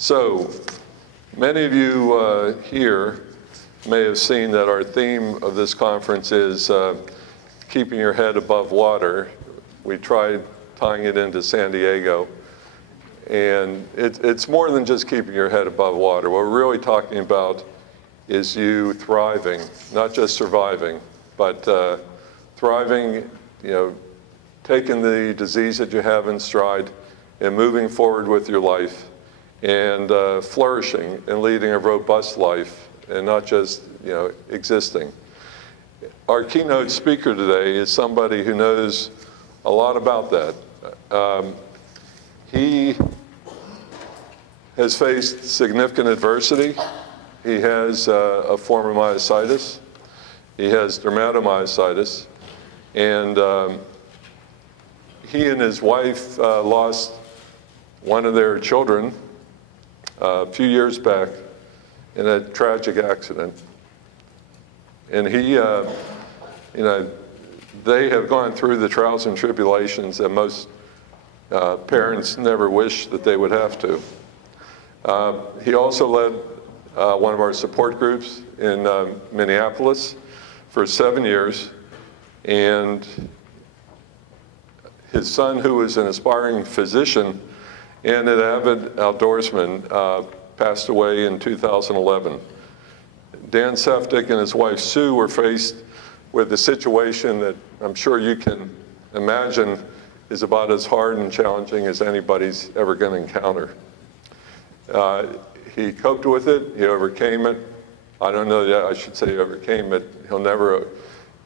So, many of you here may have seen that our theme of this conference is keeping your head above water. We tried tying it into San Diego. And it's more than just keeping your head above water. What we're really talking about is you thriving, not just surviving, but thriving, taking the disease that you have in stride and moving forward with your life and flourishing and leading a robust life and not just, existing. Our keynote speaker today is somebody who knows a lot about that. He has faced significant adversity. He has a form of myositis. He has dermatomyositis. And he and his wife lost one of their children a few years back in a tragic accident. And he, they have gone through the trials and tribulations that most parents never wish that they would have to. He also led one of our support groups in Minneapolis for 7 years, and his son, who was an aspiring physician and an avid outdoorsman, passed away in 2011. Dan Seftick and his wife Sue were faced with a situation that I'm sure you can imagine is about as hard and challenging as anybody's ever going to encounter. He coped with it, he overcame it. I don't know that I should say he overcame it. He'll never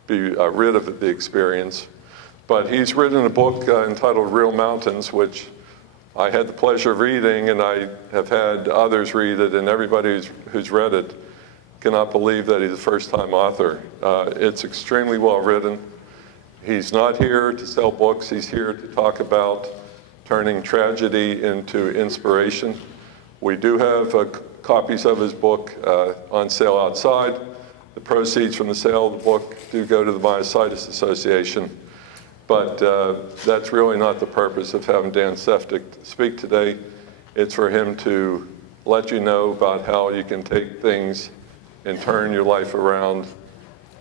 be rid of the experience. But he's written a book entitled Real Mountains, which I had the pleasure of reading, and I have had others read it, and everybody who's read it cannot believe that he's a first-time author. It's extremely well written. He's not here to sell books. He's here to talk about turning tragedy into inspiration. We do have copies of his book on sale outside. The proceeds from the sale of the book do go to the Myositis Association. But that's really not the purpose of having Dan Seftick speak today. It's for him to let you know about how you can take things and turn your life around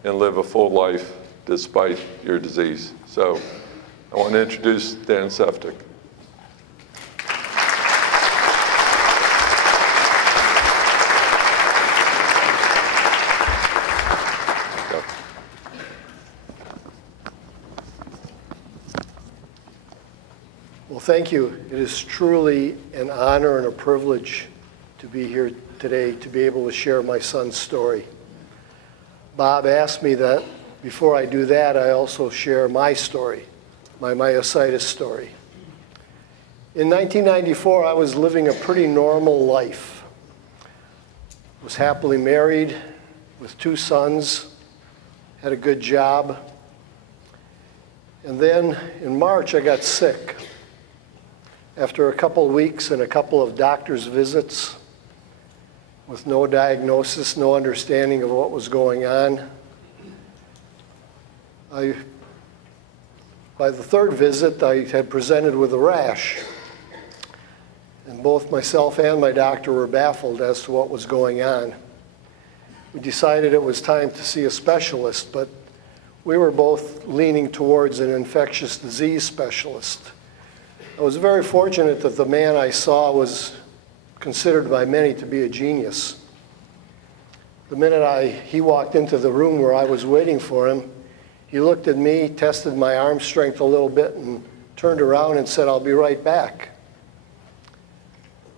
and live a full life despite your disease. So I want to introduce Dan Seftick. Well, thank you. It is truly an honor and a privilege to be here today to be able to share my son's story. Bob asked me that before I do that, I also share my story, my myositis story. In 1994, I was living a pretty normal life. I was happily married with 2 sons, had a good job. And then in March, I got sick. After a couple of weeks and a couple of doctor's visits, with no diagnosis, no understanding of what was going on, by the 3rd visit, I had presented with a rash. And both myself and my doctor were baffled as to what was going on. We decided it was time to see a specialist, but we were both leaning towards an infectious disease specialist. I was very fortunate that the man I saw was considered by many to be a genius. The minute he walked into the room where I was waiting for him, he looked at me, tested my arm strength a little bit, and turned around and said, "I'll be right back."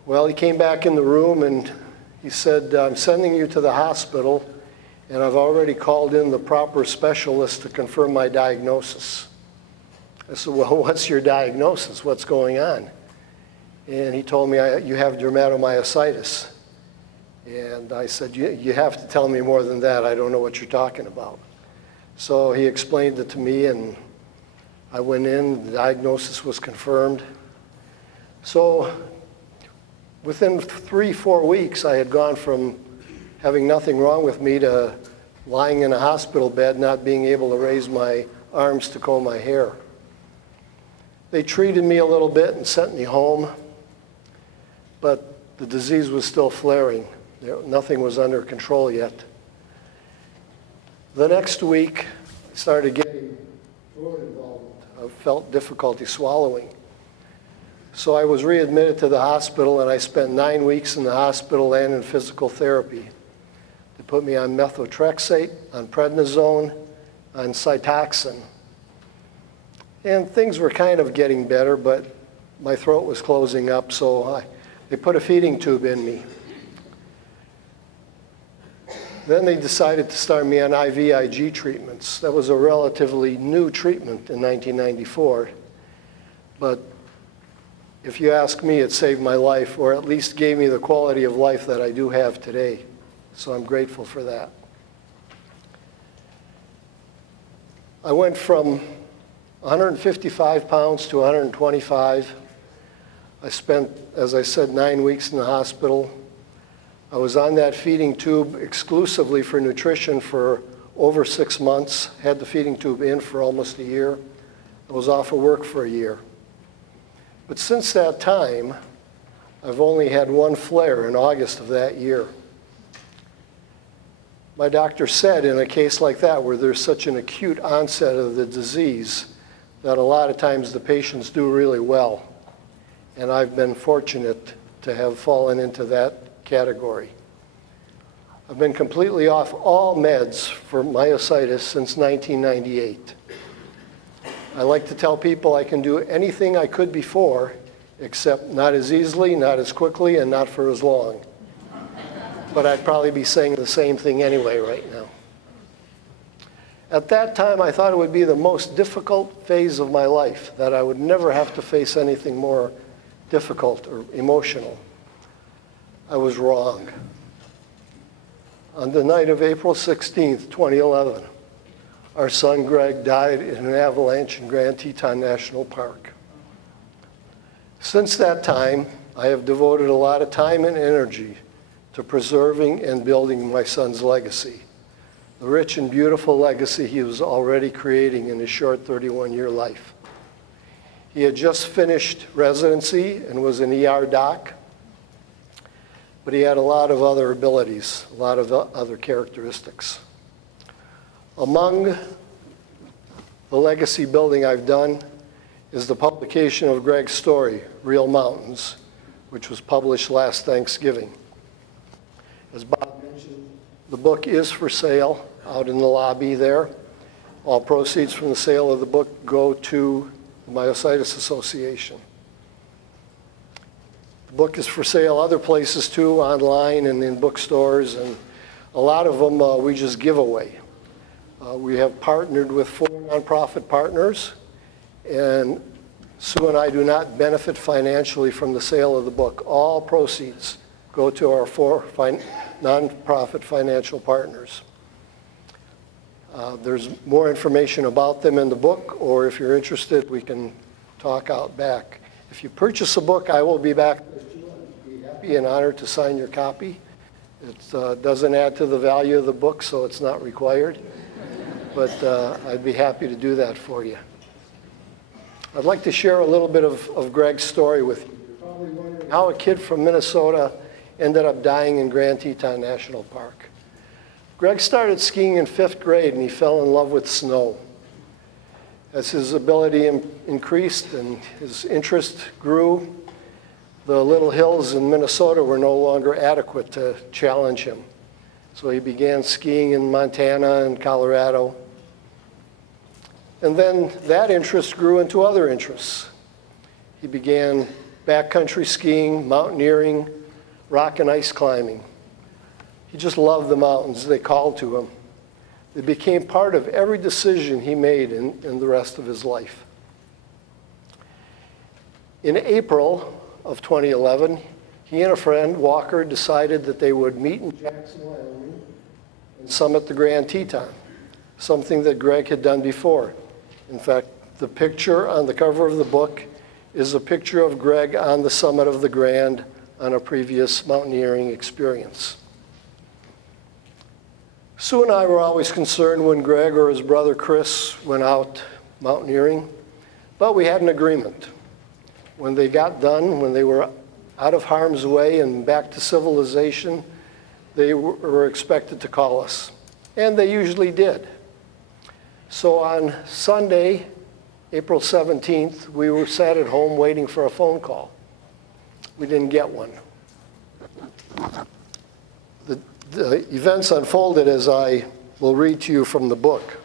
Well, he came back in the room and he said, "I'm sending you to the hospital, and I've already called in the proper specialist to confirm my diagnosis." I said, "Well, what's your diagnosis? What's going on?" And he told me, "You have dermatomyositis." And I said, you have to tell me more than that. I don't know what you're talking about." So he explained it to me, and I went in. The diagnosis was confirmed. So within 3-4 weeks, I had gone from having nothing wrong with me to lying in a hospital bed, not being able to raise my arms to comb my hair. They treated me a little bit and sent me home. But the disease was still flaring. Nothing was under control yet. The next week, I started getting fluid involvement. I felt difficulty swallowing. So I was readmitted to the hospital, and I spent 9 weeks in the hospital and in physical therapy. They put me on methotrexate, on prednisone, on Cytoxan. And things were kind of getting better, but my throat was closing up, so they put a feeding tube in me. Then they decided to start me on IVIG treatments. That was a relatively new treatment in 1994. But if you ask me, it saved my life, or at least gave me the quality of life that I do have today. So I'm grateful for that. I went from 155 pounds to 125. I spent, as I said, 9 weeks in the hospital. I was on that feeding tube exclusively for nutrition for over 6 months, had the feeding tube in for almost a year. I was off of work for a year. But since that time, I've only had one flare in August of that year. My doctor said in a case like that, where there's such an acute onset of the disease, that a lot of times the patients do really well. And I've been fortunate to have fallen into that category. I've been completely off all meds for myositis since 1998. I like to tell people I can do anything I could before, except not as easily, not as quickly, and not for as long. But I'd probably be saying the same thing anyway right now. At that time, I thought it would be the most difficult phase of my life, that I would never have to face anything more difficult or emotional. I was wrong. On the night of April 16th, 2011, our son Greg died in an avalanche in Grand Tetons National Park. Since that time, I have devoted a lot of time and energy to preserving and building my son's legacy, the rich and beautiful legacy he was already creating in his short 31-year life. He had just finished residency and was an ER doc, but he had a lot of other abilities, a lot of other characteristics. Among the legacy building I've done is the publication of Greg's story, Real Mountains, which was published last Thanksgiving. As Bob mentioned, the book is for sale out in the lobby there. All proceeds from the sale of the book go to the Myositis Association. The book is for sale other places too, online and in bookstores, and a lot of them we just give away. We have partnered with 4 nonprofit partners, and Sue and I do not benefit financially from the sale of the book. All proceeds go to our 4 nonprofit financial partners. There's more information about them in the book, or if you're interested, we can talk out back. If you purchase a book, I will be back. I'd be happy and honored to sign your copy. It doesn't add to the value of the book, so it's not required. But I'd be happy to do that for you. I'd like to share a little bit of Greg's story with you. You're probably wondering how a kid from Minnesota ended up dying in Grand Tetons National Park. Greg started skiing in 5th grade, and he fell in love with snow. As his ability increased and his interest grew, the little hills in Minnesota were no longer adequate to challenge him. So he began skiing in Montana and Colorado. And then that interest grew into other interests. He began backcountry skiing, mountaineering, rock and ice climbing. He just loved the mountains. They called to him. They became part of every decision he made in the rest of his life. In April of 2011, he and a friend, Walker, decided that they would meet in Jackson, Wyoming, and summit the Grand Teton, something that Greg had done before. In fact, the picture on the cover of the book is a picture of Greg on the summit of the Grand on a previous mountaineering experience. Sue and I were always concerned when Greg or his brother Chris went out mountaineering, but we had an agreement. When they got done, when they were out of harm's way and back to civilization, they were expected to call us. And they usually did. So on Sunday, April 17th, we were sat at home waiting for a phone call. We didn't get one. The events unfolded as I will read to you from the book.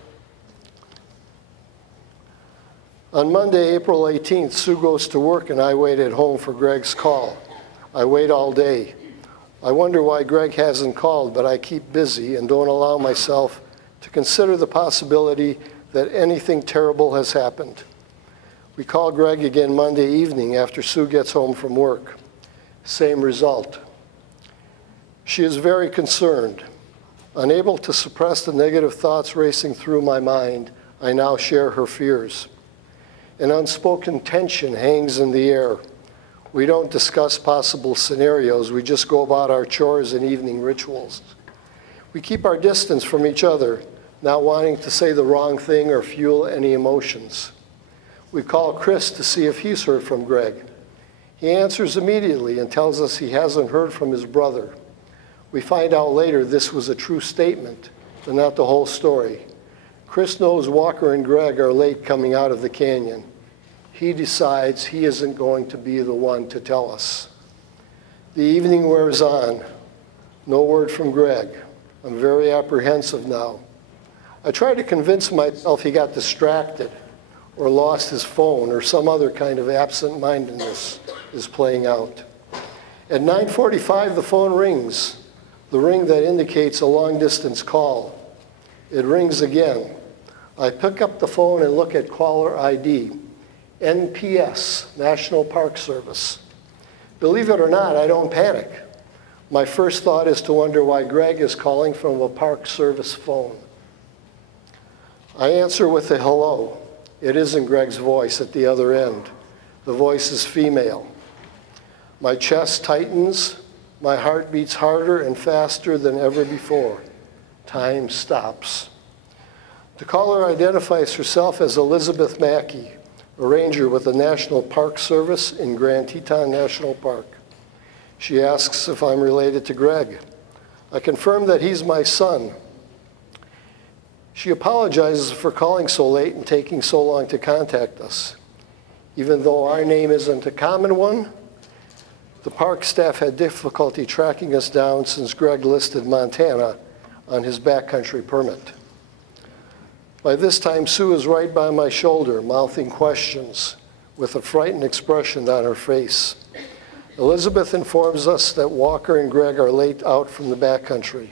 On Monday, April 18th, Sue goes to work and I wait at home for Greg's call. I wait all day. I wonder why Greg hasn't called, but I keep busy and don't allow myself to consider the possibility that anything terrible has happened. We call Greg again Monday evening after Sue gets home from work. Same result. She is very concerned. Unable to suppress the negative thoughts racing through my mind, I now share her fears. An unspoken tension hangs in the air. We don't discuss possible scenarios. We just go about our chores and evening rituals. We keep our distance from each other, not wanting to say the wrong thing or fuel any emotions. We call Chris to see if he's heard from Greg. He answers immediately and tells us he hasn't heard from his brother. We find out later this was a true statement, but not the whole story. Chris knows Walker and Greg are late coming out of the canyon. He decides he isn't going to be the one to tell us. The evening wears on. No word from Greg. I'm very apprehensive now. I try to convince myself he got distracted or lost his phone or some other kind of absent-mindedness is playing out. At 9:45, the phone rings, the ring that indicates a long-distance call. It rings again. I pick up the phone and look at caller ID. NPS, National Park Service. Believe it or not, I don't panic. My first thought is to wonder why Greg is calling from a Park Service phone. I answer with a hello. It isn't Greg's voice at the other end. The voice is female. My chest tightens. My heart beats harder and faster than ever before. Time stops. The caller identifies herself as Elizabeth Mackey, a ranger with the National Park Service in Grand Tetons National Park. She asks if I'm related to Greg. I confirm that he's my son. She apologizes for calling so late and taking so long to contact us. Even though our name isn't a common one, the park staff had difficulty tracking us down since Greg listed Montana on his backcountry permit. By this time, Sue is right by my shoulder, mouthing questions with a frightened expression on her face. Elizabeth informs us that Walker and Greg are late out from the backcountry.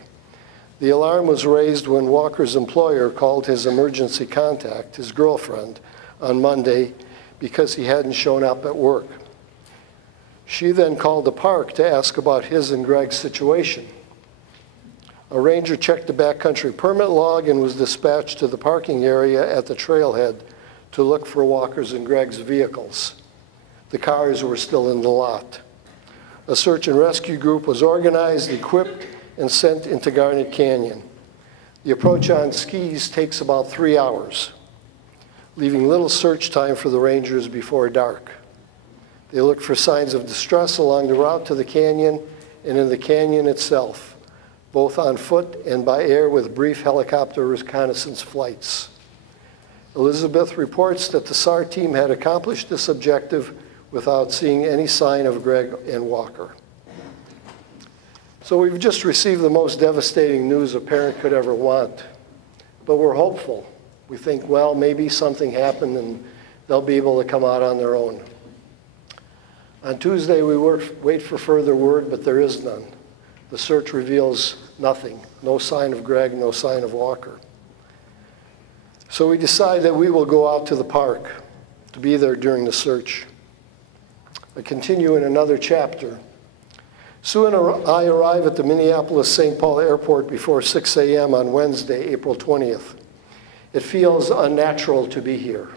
The alarm was raised when Walker's employer called his emergency contact, his girlfriend, on Monday because he hadn't shown up at work. She then called the park to ask about his and Greg's situation. A ranger checked the backcountry permit log and was dispatched to the parking area at the trailhead to look for Walker's and Greg's vehicles. The cars were still in the lot. A search and rescue group was organized, equipped, and sent into Garnet Canyon. The approach on skis takes about 3 hours, leaving little search time for the rangers before dark. They look for signs of distress along the route to the canyon and in the canyon itself, both on foot and by air with brief helicopter reconnaissance flights. Elizabeth reports that the SAR team had accomplished this objective without seeing any sign of Greg and Walker. So we've just received the most devastating news a parent could ever want, but we're hopeful. We think, well, maybe something happened and they'll be able to come out on their own. On Tuesday, we wait for further word, but there is none. The search reveals nothing. No sign of Greg, no sign of Walker. So we decide that we will go out to the park to be there during the search. I continue in another chapter. Sue and I arrive at the Minneapolis-St. Paul airport before 6 a.m. on Wednesday, April 20th. It feels unnatural to be here.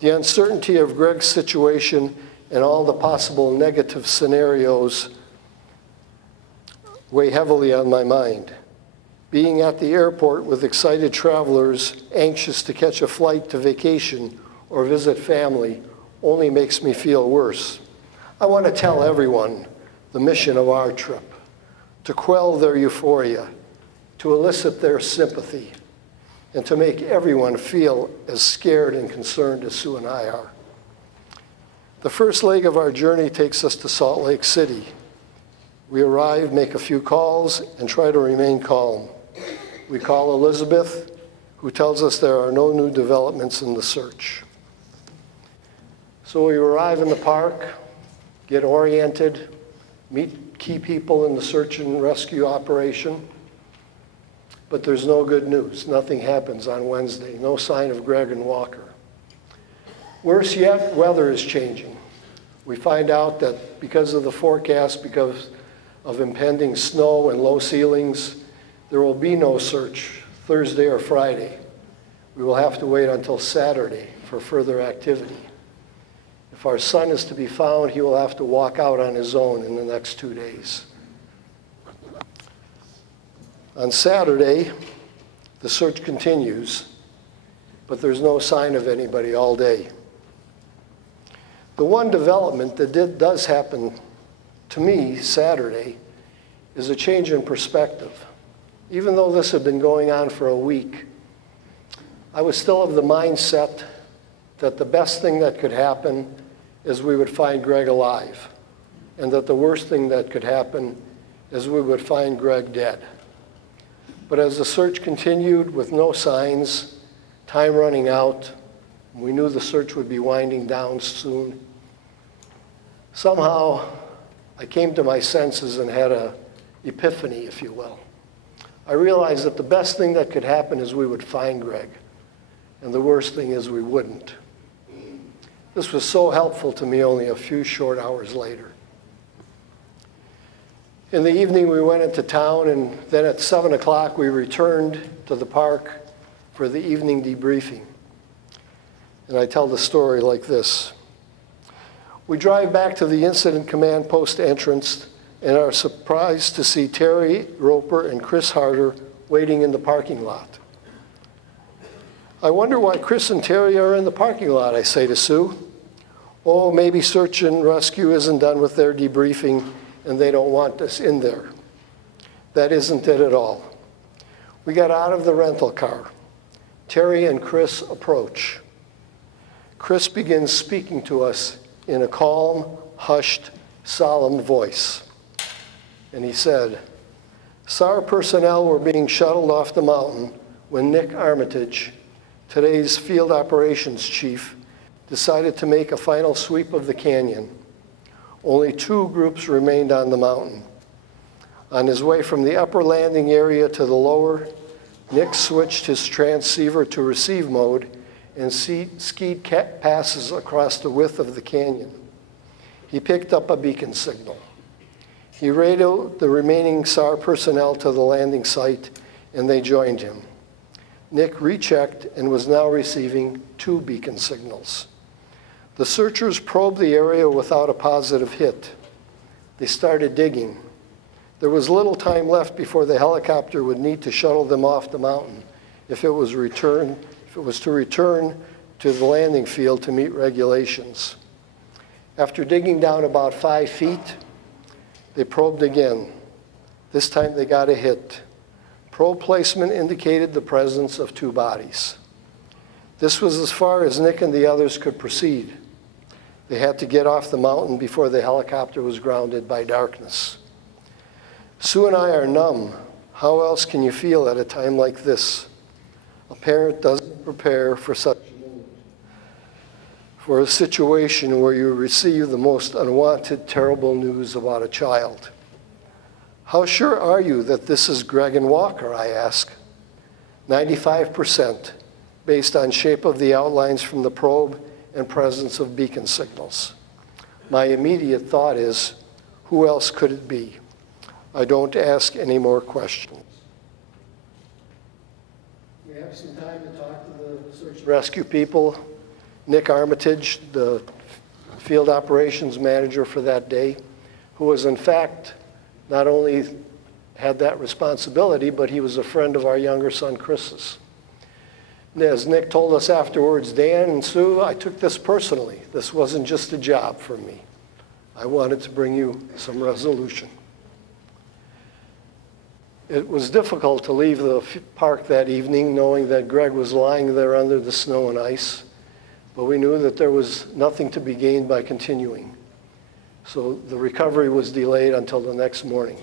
The uncertainty of Greg's situation and all the possible negative scenarios weigh heavily on my mind. Being at the airport with excited travelers anxious to catch a flight to vacation or visit family only makes me feel worse. I want to tell everyone the mission of our trip: to quell their euphoria, to elicit their sympathy, and to make everyone feel as scared and concerned as Sue and I are. The first leg of our journey takes us to Salt Lake City. We arrive, make a few calls, and try to remain calm. We call Elizabeth, who tells us there are no new developments in the search. So we arrive in the park, get oriented, meet key people in the search and rescue operation, but there's no good news. Nothing happens on Wednesday. No sign of Greg and Walker. Worse yet, weather is changing. We find out that because of the forecast, because of impending snow and low ceilings, there will be no search Thursday or Friday. We will have to wait until Saturday for further activity. If our son is to be found, he will have to walk out on his own in the next 2 days. On Saturday, the search continues, but there's no sign of anybody all day. The one development that does happen to me Saturday is a change in perspective. Even though this had been going on for a week, I was still of the mindset that the best thing that could happen is we would find Greg alive, and that the worst thing that could happen is we would find Greg dead. But as the search continued with no signs, time running out, we knew the search would be winding down soon. Somehow, I came to my senses and had an epiphany, if you will. I realized that the best thing that could happen is we would find Greg, and the worst thing is we wouldn't. This was so helpful to me only a few short hours later. In the evening, we went into town, and then at 7 o'clock, we returned to the park for the evening debriefing. And I tell the story like this. We drive back to the incident command post entrance and are surprised to see Terry Roper and Chris Harder waiting in the parking lot. I wonder why Chris and Terry are in the parking lot, I say to Sue. Oh, maybe search and rescue isn't done with their debriefing and they don't want us in there. That isn't it at all. We got out of the rental car. Terry and Chris approach. Chris begins speaking to us in a calm, hushed, solemn voice. And he said, SAR personnel were being shuttled off the mountain when Nick Armitage, today's field operations chief, decided to make a final sweep of the canyon. Only 2 groups remained on the mountain. On his way from the upper landing area to the lower, Nick switched his transceiver to receive mode and skied passes across the width of the canyon. He picked up a beacon signal. He radioed the remaining SAR personnel to the landing site, and they joined him. Nick rechecked and was now receiving 2 beacon signals. The searchers probed the area without a positive hit. They started digging. There was little time left before the helicopter would need to shuttle them off the mountain if it was to return to the landing field to meet regulations. After digging down about 5 feet, they probed again. This time they got a hit. Probe placement indicated the presence of 2 bodies. This was as far as Nick and the others could proceed. They had to get off the mountain before the helicopter was grounded by darkness. Sue and I are numb. How else can you feel at a time like this? A parent doesn't prepare for such a moment, for a situation where you receive the most unwanted, terrible news about a child. How sure are you that this is Greg and Walker, I ask. 95%, based on shape of the outlines from the probe and presence of beacon signals. My immediate thought is, who else could it be? I don't ask any more questions. We have some time to talk to the search and rescue people. Nick Armitage, the field operations manager for that day, who was in fact not only had that responsibility, but he was a friend of our younger son Chris's. As Nick told us afterwards, Dan and Sue, I took this personally. This wasn't just a job for me. I wanted to bring you some resolution. It was difficult to leave the park that evening knowing that Greg was lying there under the snow and ice, but we knew that there was nothing to be gained by continuing. So the recovery was delayed until the next morning.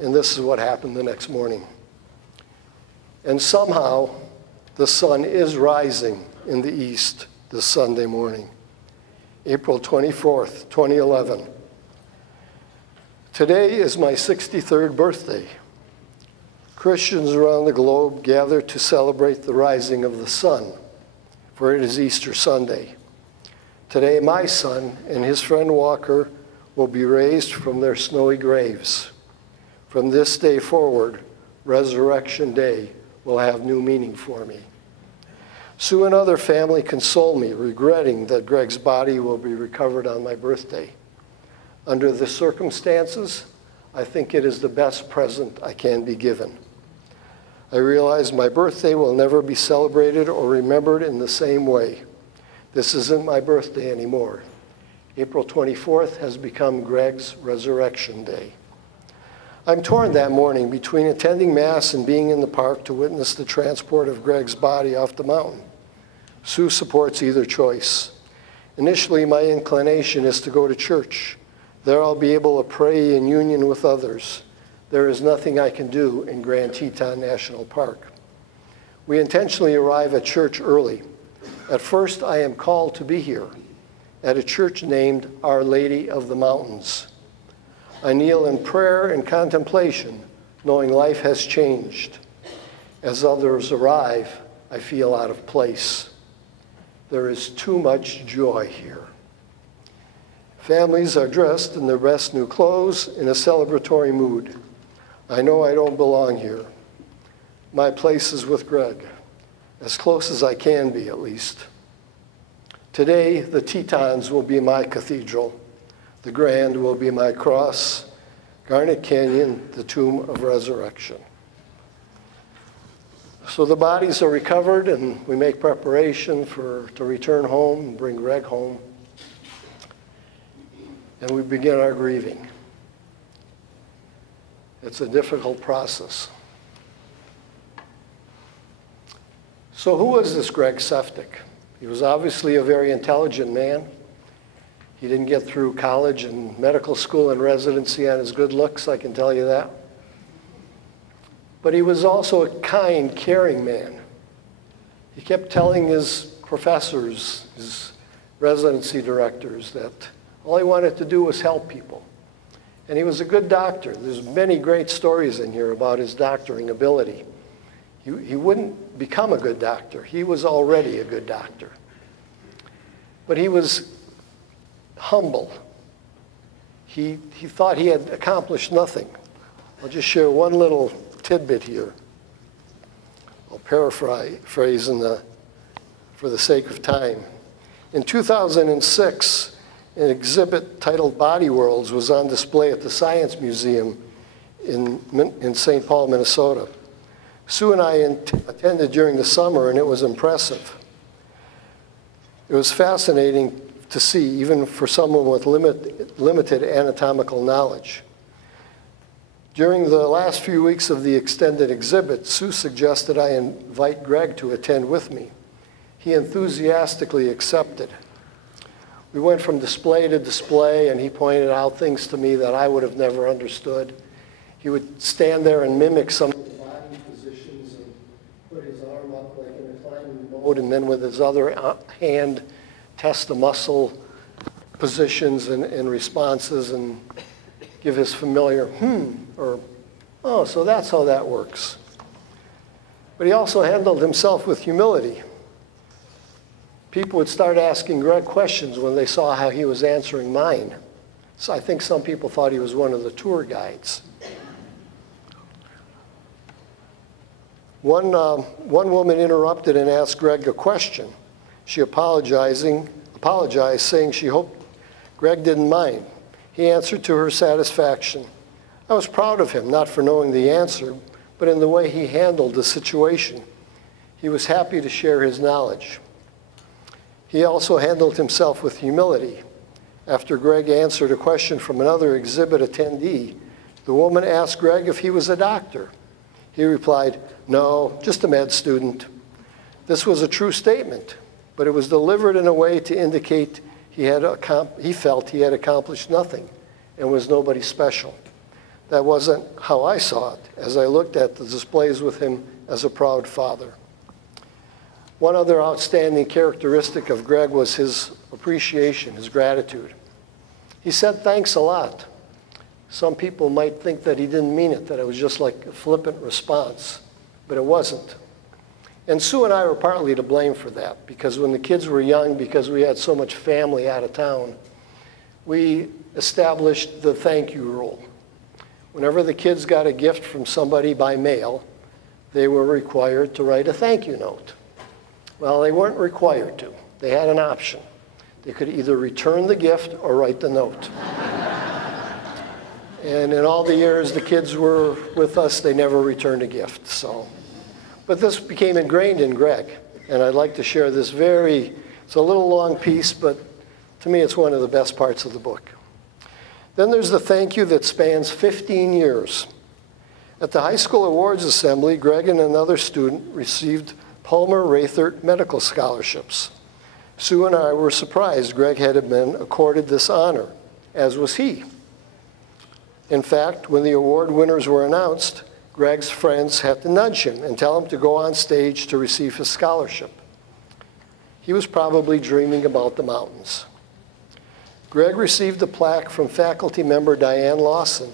And this is what happened the next morning. And somehow, the sun is rising in the east this Sunday morning, April 24th, 2011. Today is my 63rd birthday. Christians around the globe gather to celebrate the rising of the sun, for it is Easter Sunday. Today, my son and his friend Walker will be raised from their snowy graves. From this day forward, Resurrection Day will have new meaning for me. Sue and other family console me, regretting that Greg's body will be recovered on my birthday. Under the circumstances, I think it is the best present I can be given. I realize my birthday will never be celebrated or remembered in the same way. This isn't my birthday anymore. April 24th has become Greg's Resurrection Day. I'm torn that morning between attending Mass and being in the park to witness the transport of Greg's body off the mountain. Sue supports either choice. Initially, my inclination is to go to church. There I'll be able to pray in union with others. There is nothing I can do in Grand Tetons National Park. We intentionally arrive at church early. At first, I am called to be here at a church named Our Lady of the Mountains. I kneel in prayer and contemplation, knowing life has changed. As others arrive, I feel out of place. There is too much joy here. Families are dressed in their best new clothes in a celebratory mood. I know I don't belong here. My place is with Greg, as close as I can be at least. Today, the Tetons will be my cathedral. The Grand will be my cross. Garnet Canyon, the tomb of resurrection. So the bodies are recovered and we make preparation to return home and bring Greg home. And we begin our grieving. It's a difficult process. So who was this Greg Seftick? He was obviously a very intelligent man. He didn't get through college and medical school and residency on his good looks, I can tell you that. But he was also a kind, caring man. He kept telling his professors, his residency directors, that all he wanted to do was help people. And he was a good doctor. There's many great stories in here about his doctoring ability. He wouldn't become a good doctor. He was already a good doctor. But he was humble. He thought he had accomplished nothing. I'll just share one little tidbit here. I'll paraphrase for the sake of time. In 2006, an exhibit titled Body Worlds was on display at the Science Museum in St. Paul, Minnesota. Sue and I attended during the summer, and it was impressive. It was fascinating to see, even for someone with limited anatomical knowledge. During the last few weeks of the extended exhibit, Sue suggested I invite Greg to attend with me. He enthusiastically accepted. We went from display to display, and he pointed out things to me that I would have never understood. He would stand there and mimic some of the body positions and put his arm up like in a climbing mode, and then with his other hand test the muscle positions and responses and give his familiar or, oh, so that's how that works. But he also handled himself with humility. People would start asking Greg questions when they saw how he was answering mine. So I think some people thought he was one of the tour guides. One woman interrupted and asked Greg a question. She apologized, saying she hoped Greg didn't mind. He answered to her satisfaction. I was proud of him, not for knowing the answer, but in the way he handled the situation. He was happy to share his knowledge. He also handled himself with humility. After Greg answered a question from another exhibit attendee, the woman asked Greg if he was a doctor. He replied, "No, just a med student." This was a true statement, but it was delivered in a way to indicate he felt he had accomplished nothing and was nobody special. That wasn't how I saw it as I looked at the displays with him as a proud father. One other outstanding characteristic of Greg was his appreciation, his gratitude. He said thanks a lot. Some people might think that he didn't mean it, that it was just like a flippant response, but it wasn't. And Sue and I were partly to blame for that, because when the kids were young, because we had so much family out of town, we established the thank you rule. Whenever the kids got a gift from somebody by mail, they were required to write a thank you note. Well, they weren't required to. They had an option. They could either return the gift or write the note. And in all the years the kids were with us, they never returned a gift. But this became ingrained in Greg, and I'd like to share this it's a little long piece, but to me it's one of the best parts of the book. Then there's the thank you that spans 15 years. At the high school awards assembly, Greg and another student received Palmer Rathert medical scholarships. Sue and I were surprised Greg had been accorded this honor, as was he. In fact, when the award winners were announced, Greg's friends had to nudge him and tell him to go on stage to receive his scholarship. He was probably dreaming about the mountains. Greg received a plaque from faculty member Diane Lawson,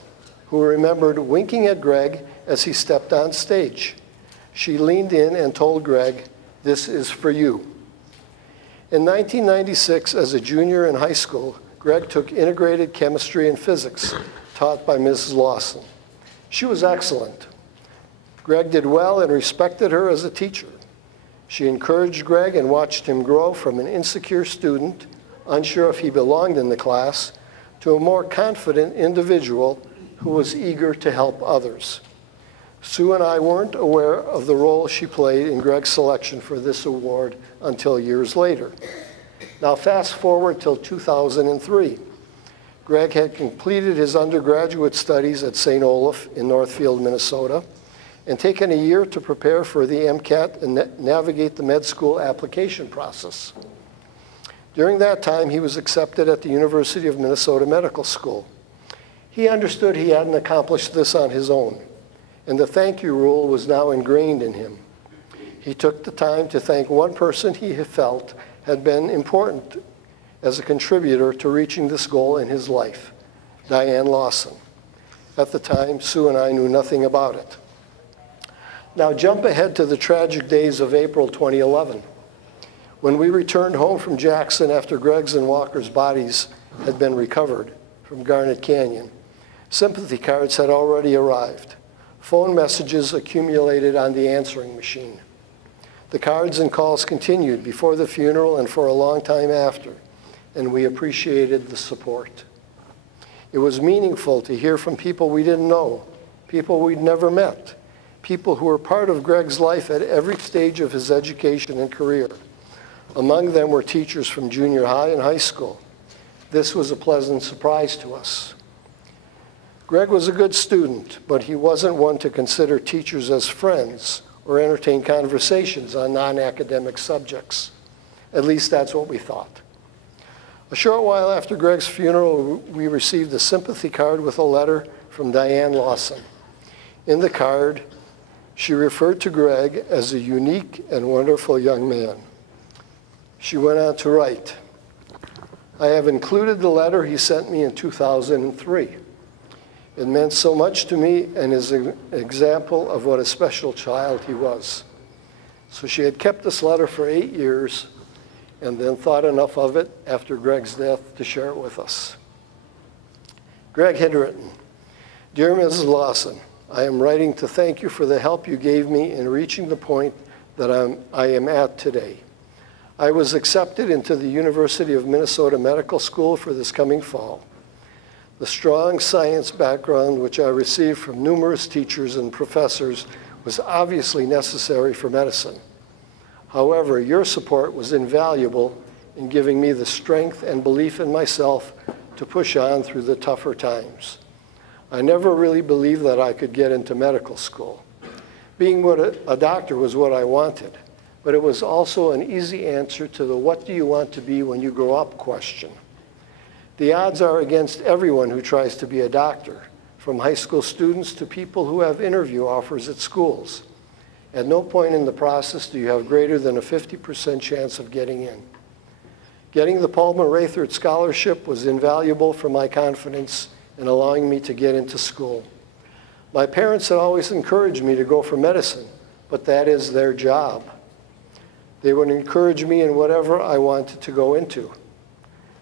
who remembered winking at Greg as he stepped on stage. She leaned in and told Greg, "This is for you." In 1996, as a junior in high school, Greg took integrated chemistry and physics, taught by Mrs. Lawson. She was excellent. Greg did well and respected her as a teacher. She encouraged Greg and watched him grow from an insecure student, unsure if he belonged in the class, to a more confident individual who was eager to help others. Sue and I weren't aware of the role she played in Greg's selection for this award until years later. Now fast forward till 2003. Greg had completed his undergraduate studies at St. Olaf in Northfield, Minnesota, and taken a year to prepare for the MCAT and navigate the med school application process. During that time, he was accepted at the University of Minnesota Medical School. He understood he hadn't accomplished this on his own, and the thank you rule was now ingrained in him. He took the time to thank one person he felt had been important as a contributor to reaching this goal in his life, Diane Lawson. At the time, Sue and I knew nothing about it. Now jump ahead to the tragic days of April 2011. When we returned home from Jackson after Greg's and Walker's bodies had been recovered from Garnet Canyon, sympathy cards had already arrived. Phone messages accumulated on the answering machine. The cards and calls continued before the funeral and for a long time after, and we appreciated the support. It was meaningful to hear from people we didn't know, people we'd never met, people who were part of Greg's life at every stage of his education and career. Among them were teachers from junior high and high school. This was a pleasant surprise to us. Greg was a good student, but he wasn't one to consider teachers as friends or entertain conversations on non-academic subjects. At least that's what we thought. A short while after Greg's funeral, we received a sympathy card with a letter from Diane Lawson. In the card, she referred to Greg as a unique and wonderful young man. She went on to write, "I have included the letter he sent me in 2003. It meant so much to me and is an example of what a special child he was." So she had kept this letter for 8 years and then thought enough of it after Greg's death to share it with us. Greg had written, "Dear Mrs. Lawson, I am writing to thank you for the help you gave me in reaching the point that I am at today. I was accepted into the University of Minnesota Medical School for this coming fall. The strong science background which I received from numerous teachers and professors was obviously necessary for medicine. However, your support was invaluable in giving me the strength and belief in myself to push on through the tougher times. I never really believed that I could get into medical school. Being a doctor was what I wanted, but it was also an easy answer to the what do you want to be when you grow up question. The odds are against everyone who tries to be a doctor, from high school students to people who have interview offers at schools. At no point in the process do you have greater than a 50% chance of getting in. Getting the Palmer Raythert Scholarship was invaluable for my confidence in allowing me to get into school. My parents had always encouraged me to go for medicine, but that is their job. They would encourage me in whatever I wanted to go into.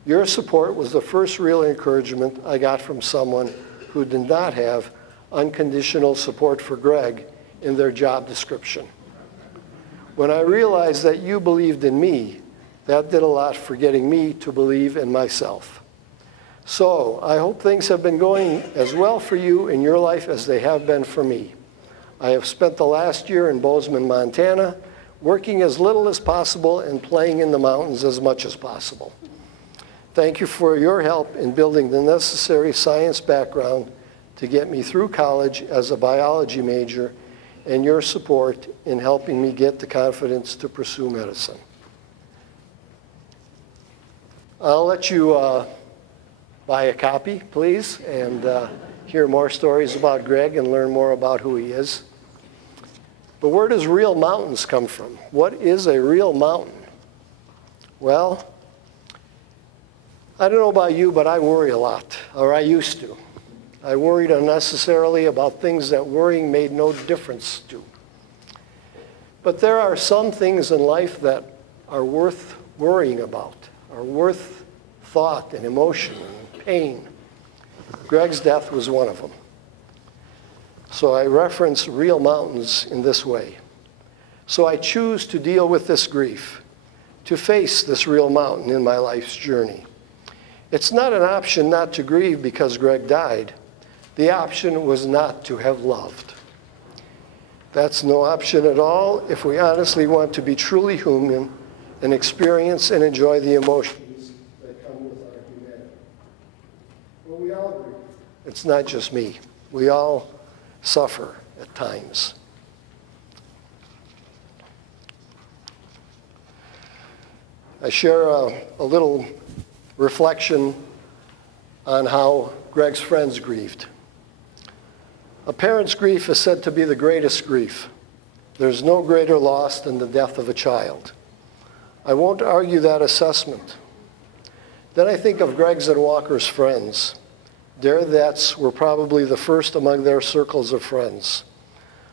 Your support was the first real encouragement I got from someone who did not have unconditional support for Greg in their job description. When I realized that you believed in me, that did a lot for getting me to believe in myself. So I hope things have been going as well for you in your life as they have been for me. I have spent the last year in Bozeman, Montana, working as little as possible and playing in the mountains as much as possible. Thank you for your help in building the necessary science background to get me through college as a biology major, and your support in helping me get the confidence to pursue medicine. I'll let you buy a copy, please, and hear more stories about Greg and learn more about who he is. But where does real mountains come from? What is a real mountain? Well, I don't know about you, but I worry a lot, or I used to. I worried unnecessarily about things that worrying made no difference to. But there are some things in life that are worth worrying about, are worth thought and emotion and pain. Greg's death was one of them. So I reference real mountains in this way. So I choose to deal with this grief, to face this real mountain in my life's journey. It's not an option not to grieve because Greg died. The option was not to have loved. That's no option at all if we honestly want to be truly human and experience and enjoy the emotions that come with our humanity. Well, we all grieve. It's not just me. We all suffer at times. I share a little reflection on how Greg's friends grieved. A parent's grief is said to be the greatest grief. There's no greater loss than the death of a child. I won't argue that assessment. Then I think of Greg's and Walker's friends. Their deaths were probably the first among their circles of friends.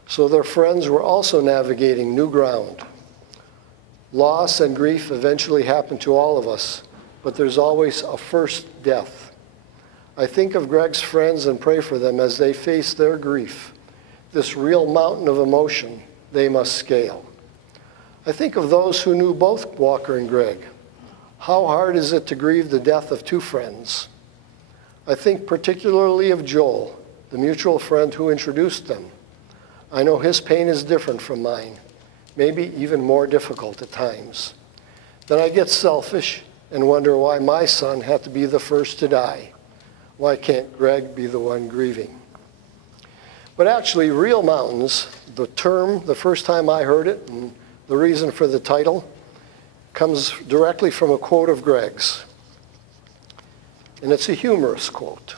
So their friends were also navigating new ground. Loss and grief eventually happen to all of us, but there's always a first death. I think of Greg's friends and pray for them as they face their grief, this real mountain of emotion they must scale. I think of those who knew both Walker and Greg. How hard is it to grieve the death of two friends? I think particularly of Joel, the mutual friend who introduced them. I know his pain is different from mine, maybe even more difficult at times. Then I get selfish and wonder why my son had to be the first to die. Why can't Greg be the one grieving? But actually, real mountains, the term, the first time I heard it, and the reason for the title, comes directly from a quote of Greg's. And it's a humorous quote.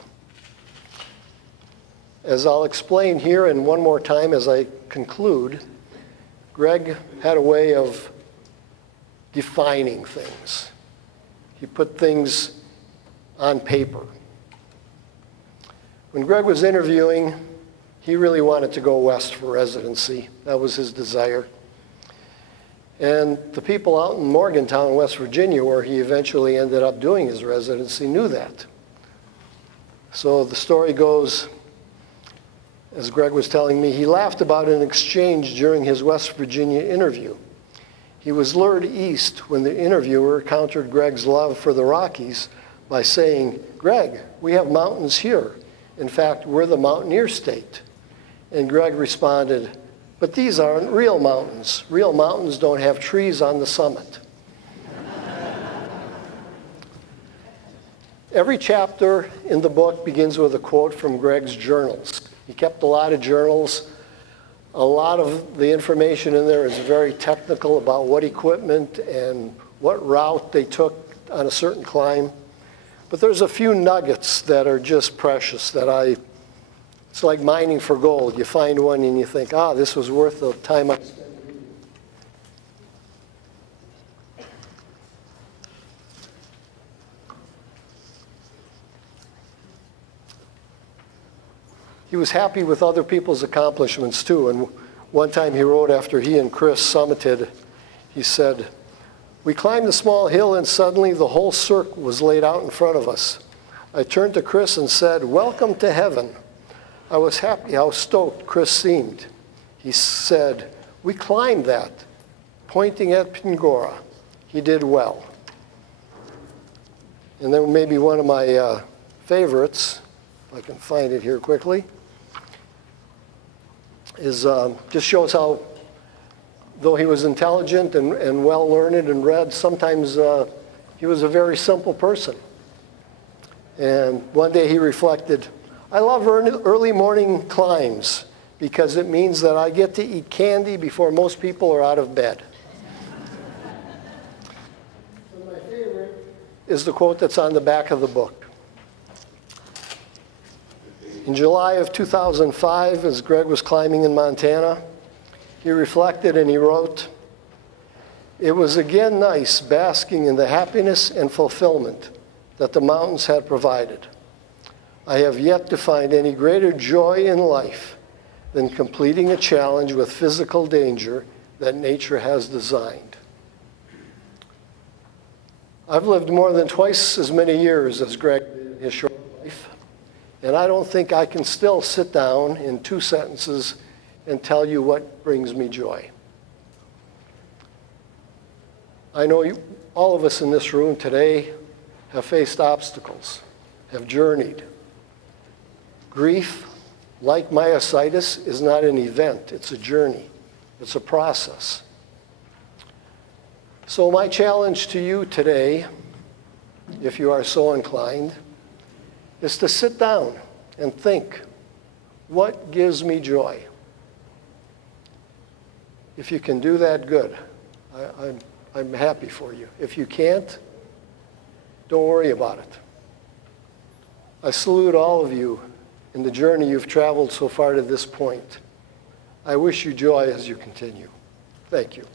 As I'll explain here and one more time as I conclude, Greg had a way of defining things. He put things on paper. When Greg was interviewing, he really wanted to go west for residency. That was his desire. And the people out in Morgantown, West Virginia, where he eventually ended up doing his residency, knew that. So the story goes, as Greg was telling me, he laughed about an exchange during his West Virginia interview. He was lured east when the interviewer countered Greg's love for the Rockies by saying, "Greg, we have mountains here. In fact, we're the mountaineer state." And Greg responded, "But these aren't real mountains. Real mountains don't have trees on the summit." Every chapter in the book begins with a quote from Greg's journals. He kept a lot of journals. A lot of the information in there is very technical about what equipment and what route they took on a certain climb. But there's a few nuggets that are just precious it's like mining for gold. You find one and you think, this was worth the time I spent. He was happy with other people's accomplishments too. And one time he wrote after he and Chris summited, he said, "We climbed a small hill and suddenly the whole cirque was laid out in front of us. I turned to Chris and said, 'Welcome to heaven.' I was happy how stoked Chris seemed. He said, 'We climbed that,' pointing at Pingora. He did well." And then maybe one of my favorites, if I can find it here quickly, is just shows how, though he was intelligent and well-learned and read, sometimes he was a very simple person. And one day he reflected, "I love early morning climbs because it means that I get to eat candy before most people are out of bed." And my favorite is the quote that's on the back of the book. In July of 2005, as Greg was climbing in Montana, he reflected and he wrote, "It was again nice basking in the happiness and fulfillment that the mountains had provided. I have yet to find any greater joy in life than completing a challenge with physical danger that nature has designed." I've lived more than twice as many years as Greg did in his short life, and I don't think I can still sit down in 2 sentences and tell you what brings me joy. I know all of us in this room today have faced obstacles, have journeyed. Grief, like myositis, is not an event, it's a journey, it's a process. So my challenge to you today, if you are so inclined, is to sit down and think, what gives me joy? If you can do that, good. I'm happy for you. If you can't, don't worry about it. I salute all of you in the journey you've traveled so far to this point. I wish you joy as you continue. Thank you.